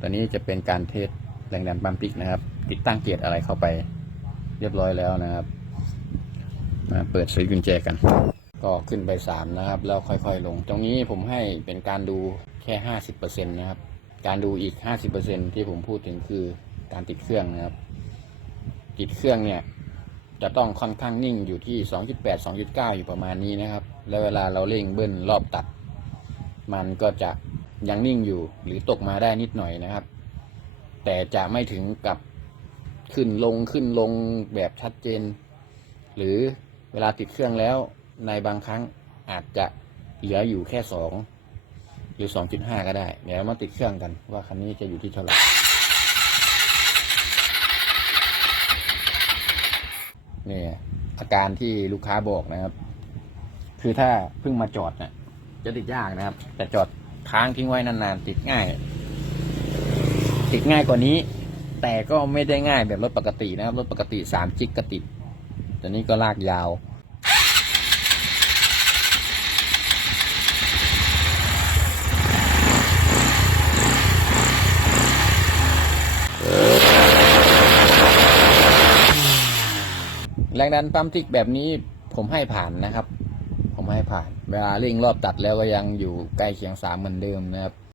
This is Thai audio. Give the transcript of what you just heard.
ตอนนี้จะเป็นการเทสแรงดันปั๊มพลิกนะครับ ติดตั้งเกียร์อะไรเข้าไปเรียบร้อยแล้วนะครับ มาเปิดสวิตช์กุญแจกัน ก็ขึ้นไปสามนะครับ แล้วค่อยๆลง ตรงนี้ผมให้เป็นการดูแค่ห้าสิบเปอร์เซ็นต์นะครับ การดูอีกห้าสิบเปอร์เซ็นที่ผมพูดถึงคือการติดเครื่องนะครับ ติดเครื่องเนี่ย จะต้องค่อนข้างนิ่งอยู่ที่2.8 2.9อยู่ประมาณนี้นะครับ แล้วเวลาเราเร่งเบิ้ลรอบตัด มันก็จะ ยังนิ่งอยู่หรือตกมาได้นิดหน่อยนะครับ แต่จะไม่ถึงกับขึ้นลงขึ้นลงแบบชัดเจน หรือเวลาติดเครื่องแล้วในบางครั้งอาจจะเหลืออยู่แค่สองหรือ2.5ก็ได้ เดี๋ยวมาติดเครื่องกันว่าคันนี้จะอยู่ที่เท่าไหร่นี่อาการที่ลูกค้าบอกนะครับ คือถ้าเพิ่งมาจอดเนี่ยจะติดยากนะครับ แต่จอด ค้างทิ้งไว้นานๆติดง่าย ติดง่ายกว่านี้ แต่ก็ไม่ได้ง่ายแบบรถปกตินะครับรถปกติสามจิกก็ติดแต่นี้ก็ลากยาวแรงดันปั๊มทิกแบบนี้ผมให้ผ่านนะครับ ไมให้ผ่าน เวลาเร่งรอบตัดแล้วก็ยังอยู่ใกล้เคียงสามเหมือนเดิมนะครับ